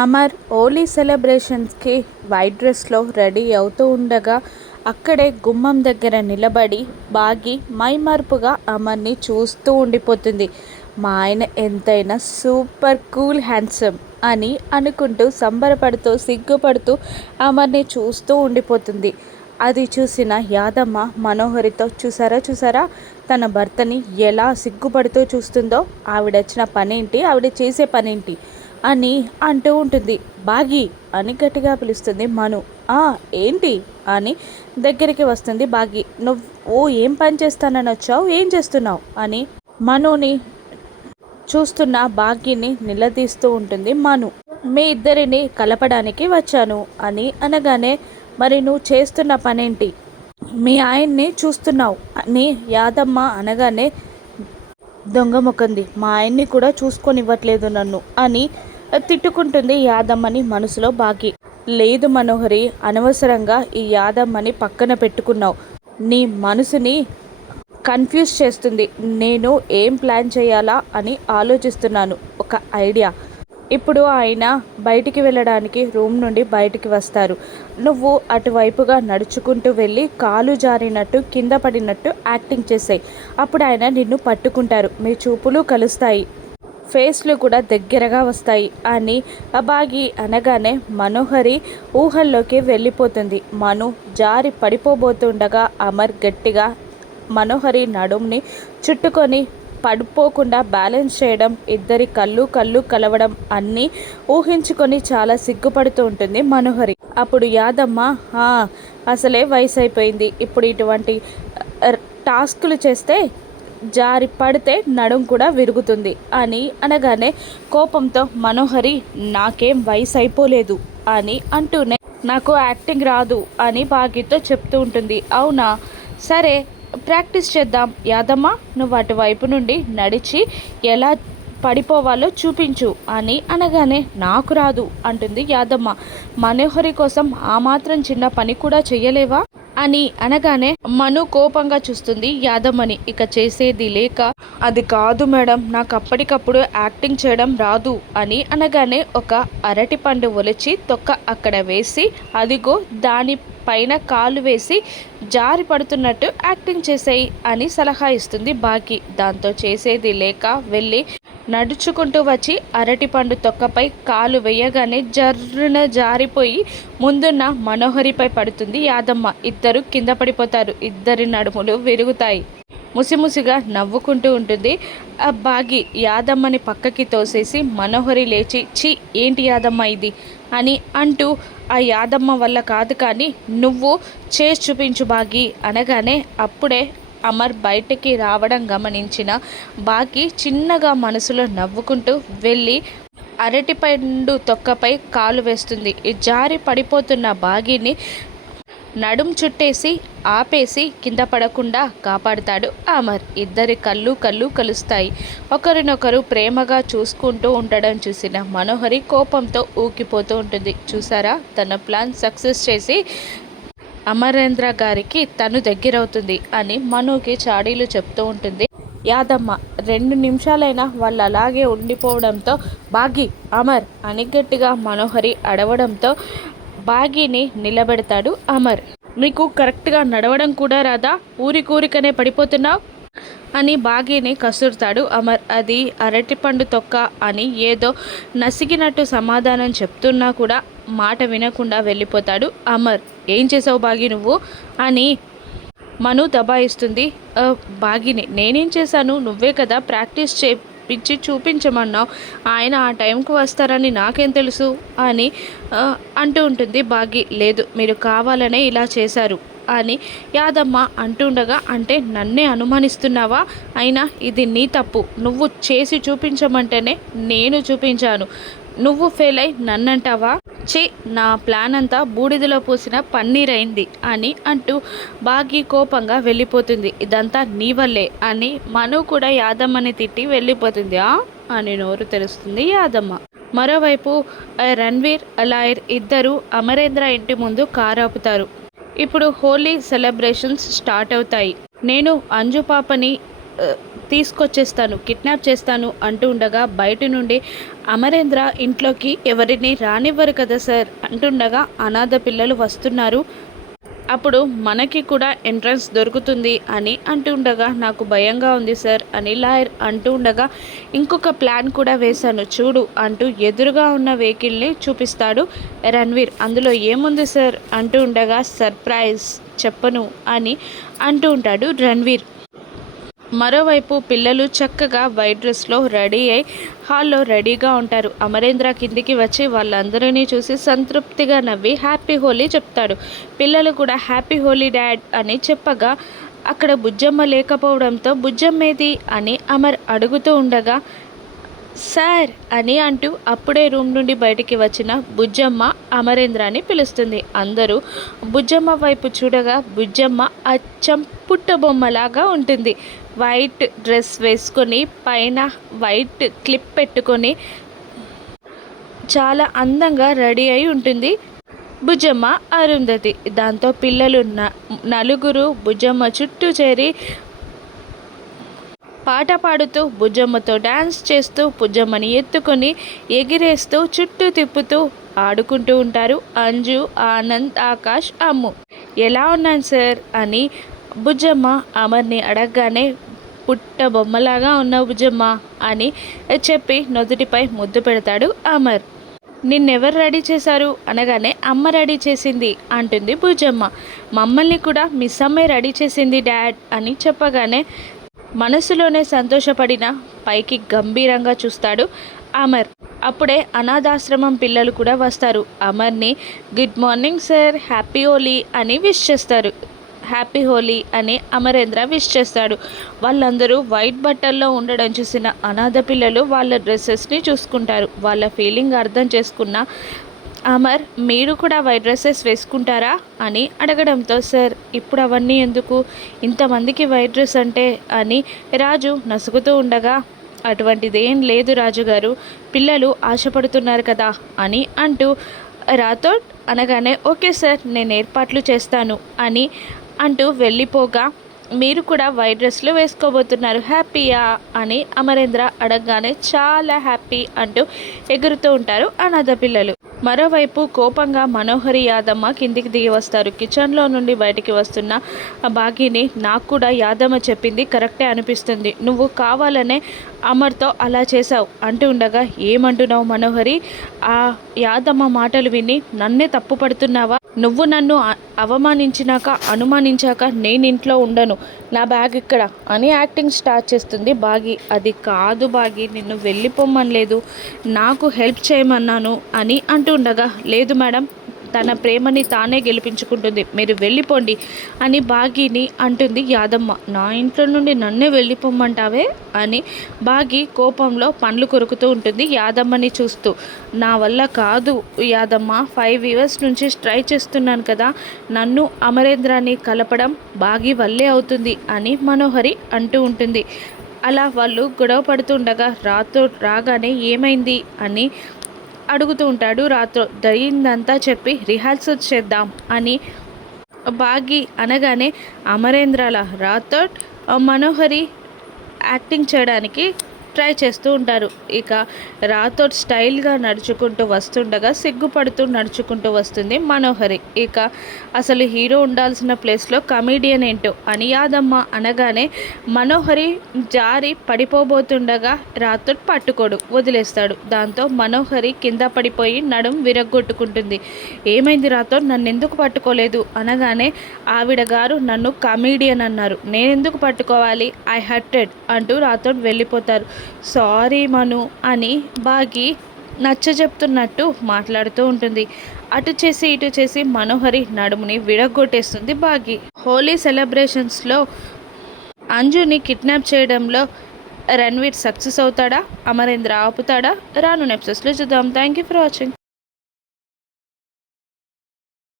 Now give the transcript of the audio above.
Amar Holi సెలబ్రేషన్స్కి white డ్రెస్లో ready అవుతూ ఉండగా అక్కడే గుమ్మం దగ్గర నిలబడి బాగి మైమర్పుగా అమర్ని చూస్తూ ఉండిపోతుంది. మా ఆయన ఎంతైనా సూపర్ కూల్ హ్యాండ్సమ్ అని అనుకుంటూ సంబరపడుతూ సిగ్గుపడుతూ అమర్ని చూస్తూ ఉండిపోతుంది. అది చూసిన యాదమ్మ మనోహరితో చూసారా చూసారా తన భర్తని ఎలా సిగ్గుపడుతూ చూస్తుందో, ఆవిడొచ్చిన పనేంటి, ఆవిడ చేసే పనేంటి అని అంటూ ఉంటుంది. బాగి అని గట్టిగా పిలుస్తుంది మను. ఏంటి అని దగ్గరికి వస్తుంది బాగి. నువ్వు ఏం పని చేస్తానని వచ్చావు, ఏం చేస్తున్నావు అని మనుని చూస్తున్న బాగిని నిలదీస్తూ ఉంటుంది మను. మీ ఇద్దరిని కలపడానికి వచ్చాను అని అనగానే, మరి నువ్వు చేస్తున్న పనేంటి, మీ ఆయన్ని చూస్తున్నావు అని యాదమ్మ అనగానే, దొంగ ముఖంది, మా ఆయన్ని కూడా చూసుకొనివ్వట్లేదు నన్ను అని తిట్టుకుంటుంది యాదమ్మని మనసులో బాగి. లేదు మనోహరి, అనవసరంగా ఈ యాదమ్మని పక్కన పెట్టుకున్నావు. నీ మనసుని కన్ఫ్యూజ్ చేస్తుంది. నేను ఏం ప్లాన్ చేయాలా అని ఆలోచిస్తున్నాను. ఒక ఐడియా. ఇప్పుడు ఆయన బయటికి వెళ్ళడానికి రూమ్ నుండి బయటికి వస్తారు. నువ్వు అటువైపుగా నడుచుకుంటూ వెళ్ళి కాలు జారినట్టు కింద పడినట్టు యాక్టింగ్ చేసాయి. అప్పుడు ఆయన నిన్ను పట్టుకుంటారు. మీ చూపులు కలుస్తాయి, ఫేస్లు కూడా దగ్గరగా వస్తాయి అని బాగి అనగానే మనోహరి ఊహల్లోకి వెళ్ళిపోతుంది. మను జారి పడిపోబోతుండగా అమర్ గట్టిగా మనోహరి నడుంని చుట్టుకొని పడిపోకుండా బ్యాలెన్స్ చేయడం, ఇద్దరి కళ్ళు కలవడం అన్నీ ఊహించుకొని చాలా సిగ్గుపడుతూ ఉంటుంది మనోహరి. అప్పుడు యాదమ్మ, అసలే వయసు అయిపోయింది, ఇప్పుడు ఇటువంటి టాస్కులు చేస్తే జారి పడితే నడుం కూడా విరుగుతుంది అని అనగానే కోపంతో మనోహరి, నాకేం వయసు అయిపోలేదు అని అంటూనే, నాకు యాక్టింగ్ రాదు అని బాగితో చెప్తూ ఉంటుంది. అవునా, సరే ప్రాక్టీస్ చేద్దాం యాదమ్మ, నువ్వు అటువైపు నుండి నడిచి ఎలా పడిపోవాలో చూపించు అని అనగానే, నాకు రాదు అంటుంది యాదమ్మ. మనోహరి కోసం ఆ మాత్రం చిన్న పని కూడా చెయ్యలేవా అని అనగానే మను కోపంగా చూస్తుంది యాదమ్మని. ఇక చేసేది లేక, అది కాదు మేడం, నాకు అప్పటికప్పుడు యాక్టింగ్ చేయడం రాదు అని అనగానే ఒక అరటి పండు ఒలిచి తొక్క అక్కడ వేసి అదిగో దాని పైన కాలు వేసి జారి పడుతున్నట్టు యాక్టింగ్ చేసేయి అని సలహా ఇస్తుంది బాకి. దాంతో చేసేది లేక వెళ్ళి నడుచుకుంటూ వచ్చి అరటిపండు తొక్కపై కాలు వేయగానే జర్రున జారిపోయి ముందున్న మనోహరిపై పడుతుంది యాదమ్మ. ఇద్దరు కింద పడిపోతారు. ఇద్దరి నడుములు విరుగుతాయి. ముసిముసిగా నవ్వుకుంటూ ఉంటుంది బాగి. యాదమ్మని పక్కకి తోసేసి మనోహరి లేచి, ఛీ ఏంటి యాదమ్మ ఇది అని అంటూ, ఆ యాదమ్మ వల్ల కాదు కానీ నువ్వు చేసి చూపించు బాగి అనగానే అప్పుడే అమర్ బయటికి రావడం గమనించిన బాగి చిన్నగా మనసులో నవ్వుకుంటూ వెళ్ళి అరటిపండు తొక్కపై కాలు వేస్తుంది. జారి పడిపోతున్న బాగిని నడుం చుట్టేసి ఆపేసి కింద పడకుండా కాపాడుతాడు అమర్. ఇద్దరి కళ్ళు కలుస్తాయి. ఒకరినొకరు ప్రేమగా చూసుకుంటూ ఉండడం చూసిన మనోహరి కోపంతో ఊగిపోతూ ఉంటుంది. చూసారా, తన ప్లాన్ సక్సెస్ చేసి అమరేంద్ర గారికి తను దగ్గరవుతుంది అని మనుకి చాడీలు చెప్తూ ఉంటుంది యాదమ్మ. 2 నిమిషాలైనా వాళ్ళు అలాగే ఉండిపోవడంతో బాగి, అమర్ అని గట్టిగా మనోహరి అడవడంతో బాగిని నిలబెడతాడు అమర్. నీకు కరెక్ట్గా నడవడం కూడా రాదా, ఊరికనే పడిపోతున్నావు అని బాగిని కసురుతాడు అమర్. అది అరటిపండు తొక్క అని ఏదో నసిగినట్టు సమాధానం చెప్తున్నా కూడా మాట వినకుండా వెళ్ళిపోతాడు అమర్. ఏం చేసావు బాగి నువ్వు అని మను దబాయిస్తుంది బాగిని. నేనేం చేశాను, నువ్వే కదా ప్రాక్టీస్ చేపించి చూపించమన్నావు, ఆయన ఆ టైంకు వస్తారని నాకేం తెలుసు అని అంటూ ఉంటుంది బాగి. లేదు, మీరు కావాలనే ఇలా చేశారు అని యాదమ్మ అంటుండగా, అంటే నన్నే అనుమానిస్తున్నావా, అయినా ఇది నీ తప్పు, నువ్వు చేసి చూపించమంటేనే నేను చూపించాను, నువ్వు ఫెయిల్ అయి నన్నంటావా, నా ప్లాన్ అంతా బూడిదలో పోసిన పన్నీర్ అయింది అని అంటూ బాగి కోపంగా వెళ్ళిపోతుంది. ఇదంతా నీ వల్లే అని మను కూడా యాదమ్మని తిట్టి వెళ్ళిపోతుంది. అని నోరు తెరుస్తుంది యాదమ్మ. మరోవైపు రణ్వీర్ లాయర్ ఇద్దరు అమరేంద్ర ఇంటి ముందు కారు ఆపుతారు. ఇప్పుడు హోలీ సెలబ్రేషన్స్ స్టార్ట్ అవుతాయి. నేను అంజు పాపని ఆ, తీసుకొచ్చేస్తాను, కిడ్నాప్ చేస్తాను అంటూ ఉండగా బయట నుండి అమరేంద్ర ఇంట్లోకి ఎవరిని రానివ్వరు కదా సార్ అంటుండగా అనాథ పిల్లలు వస్తున్నారు, అప్పుడు మనకి కూడా ఎంట్రన్స్ దొరుకుతుంది అని అంటూ ఉండగా నాకు భయంగా ఉంది సార్ అని లాయర్ అంటూ ఉండగా ఇంకొక ప్లాన్ కూడా వేశాను చూడు అంటూ ఎదురుగా ఉన్న వెహికల్ని చూపిస్తాడు రణ్వీర్. అందులో ఏముంది సార్ అంటూ ఉండగా సర్ప్రైజ్ చెప్పను అని అంటూ ఉంటాడు రణ్వీర్. మరోవైపు పిల్లలు చక్కగా వైట్ డ్రెస్లో రెడీ అయి హాల్లో రెడీగా ఉంటారు. అమరేంద్ర కిందికి వచ్చి వాళ్ళందరినీ చూసి సంతృప్తిగా నవ్వి హ్యాపీ హోలీ చెప్తాడు. పిల్లలు కూడా హ్యాపీ హోలీ డాడ్ అని చెప్పగా అక్కడ బుజ్జమ్మ లేకపోవడంతో బుజ్జమ్మేది అని అమర్ అడుగుతూ ఉండగా సార్ అని అంటూ అప్పుడే రూమ్ నుండి బయటికి వచ్చిన బుజ్జమ్మ అమరేంద్రాన్ని పిలుస్తుంది. అందరూ బుజ్జమ్మ వైపు చూడగా బుజ్జమ్మ అచ్చం పుట్టబొమ్మలాగా ఉంటుంది. వైట్ డ్రెస్ వేసుకొని పైన వైట్ క్లిప్ పెట్టుకొని చాలా అందంగా రెడీ అయి ఉంటుంది బుజ్జమ్మ అరుంధతి. దాంతో పిల్లలు నలుగురు బుజ్జమ్మ చుట్టూ చేరి పాట పాడుతూ బుజ్జమ్మతో డ్యాన్స్ చేస్తూ బుజ్జమ్మని ఎత్తుకొని ఎగిరేస్తూ చుట్టూ తిప్పుతూ ఆడుకుంటూ ఉంటారు అంజు, ఆనంద్, ఆకాష్, అమ్ము. ఎలా ఉన్నాను సార్ అని బుజ్జమ్మ అమర్ని అడగగానే పుట్ట బొమ్మలాగా ఉన్నావు బుజ్జమ్మ అని చెప్పి నుదుటిపై ముద్దు పెడతాడు అమర్. నిన్నెవరు రెడీ చేశారు అనగానే అమ్మ రెడీ చేసింది అంటుంది బుజ్జమ్మ. మమ్మల్ని కూడా మిస్ అమ్మాయి రెడీ చేసింది డాడ్ అని చెప్పగానే మనసులోనే సంతోషపడిన పైకి గంభీరంగా చూస్తాడు అమర్. అప్పుడే అనాథాశ్రమం పిల్లలు కూడా వస్తారు. అమర్ని good morning sir, happy Holi అని విష్ చేస్తారు. హ్యాపీ హోలీ అని అమరేంద్ర విష్ చేస్తాడు. వాళ్ళందరూ వైట్ బట్టల్లో ఉండడం చూసిన అనాథ పిల్లలు వాళ్ళ డ్రెస్సెస్ని చూసుకుంటారు. వాళ్ళ ఫీలింగ్ అర్థం చేసుకున్న అమర్ మీరు కూడా వైట్ డ్రెస్సెస్ వేసుకుంటారా అని అడగడంతో సార్ ఇప్పుడు అవన్నీ ఎందుకు, ఇంతమందికి వైట్ డ్రెస్ అంటే అని రాజు నసుగుతూ ఉండగా అటువంటిదేం లేదు రాజుగారు, పిల్లలు ఆశపడుతున్నారు కదా అని అంటూ రాథోడ్ అనగానే ఓకే సార్ నేను ఏర్పాట్లు చేస్తాను అని అంటూ వెళ్ళిపోగా మీరు కూడా వైట్ డ్రెస్లు వేసుకోబోతున్నారు హ్యాపీయా అని అమరేంద్ర అడగగానే చాలా హ్యాపీ అంటూ ఎగురుతూ ఉంటారు అనాథ పిల్లలు. మరోవైపు కోపంగా మనోహరి యాదమ్మ కిందికి దిగి వస్తారు. కిచెన్లో నుండి బయటికి వస్తున్న బాగీని నాకు కూడా యాదమ్మ చెప్పింది కరెక్టే అనిపిస్తుంది, నువ్వు కావాలనే అమర్తో అలా చేశావు అంటూ ఉండగా ఏమంటున్నావు మనోహరి, ఆ యాదమ్మ మాటలు విని నన్నే తప్పు పడుతున్నావా, నువ్వు నన్ను అవమానించినాక అనుమానించాక నేను ఇంట్లో ఉండను, నా బ్యాగ్ ఇక్కడ అని యాక్టింగ్ స్టార్ట్ చేస్తుంది బాగి. అది కాదు బాగి, నిన్ను వెళ్ళిపోమనలేదు, నాకు హెల్ప్ చేయమన్నాను అని అంటుండగా లేదు మేడం, తన ప్రేమని తానే గెలిపించుకుంటుంది, మీరు వెళ్ళిపోండి అని బాగీని అంటుంది యాదమ్మ. నా ఇంట్లో నుండి నన్నే వెళ్ళిపోమ్మంటావే అని బాగి కోపంలో పండ్లు కొరుకుతూ ఉంటుంది యాదమ్మని చూస్తూ. నా వల్ల కాదు యాదమ్మ, 5 years నుంచి ట్రై చేస్తున్నాను కదా, నన్ను అమరేంద్రాన్ని కలపడం బాగి వల్లే అవుతుంది అని మనోహరి అంటూ ఉంటుంది. అలా వాళ్ళు గొడవ పడుతుండగా రాగానే ఏమైంది అని అడుగుతూ ఉంటాడు. రాత్రి జరిగిందంతా చెప్పి రిహార్సల్ చేద్దాం అని బాగి అనగానే అమరేంద్రల రాథోడ్ మనోహరి యాక్టింగ్ చేయడానికి ట్రై చేస్తూ ఉంటారు. ఇక రాథోడ్ స్టైల్గా నడుచుకుంటూ వస్తుండగా సిగ్గుపడుతూ నడుచుకుంటూ వస్తుంది మనోహరి. ఇక అసలు హీరో ఉండాల్సిన ప్లేస్లో కమీడియన్ ఏంటో అని యాదమ్మ అనగానే మనోహరి జారి పడిపోబోతుండగా రాథోడ్ పట్టుకోడు, వదిలేస్తాడు. దాంతో మనోహరి కింద పడిపోయి నడుం విరగ్గొట్టుకుంటుంది. ఏమైంది రాథోడ్, నన్ను ఎందుకు పట్టుకోలేదు అనగానే ఆవిడ గారు నన్ను కమీడియన్ అన్నారు, నేనెందుకు పట్టుకోవాలి, ఐ హర్టెడ్ అంటూ రాథోడ్ వెళ్ళిపోతారు. సారీ మను అని బాగి నచ్చజెప్తున్నట్టు మాట్లాడుతూ ఉంటుంది. అటు చేసి ఇటు చేసి మనోహరి నడుముని విడగొట్టేస్తుంది బాగి. హోలీ సెలబ్రేషన్స్లో అంజుని కిడ్నాప్ చేయడంలో రణ్వీర్ సక్సెస్ అవుతాడా, అమరేంద్ర ఆపుతాడా, రాను ఎపిసోడ్స్లో చూద్దాం. Thank you for watching.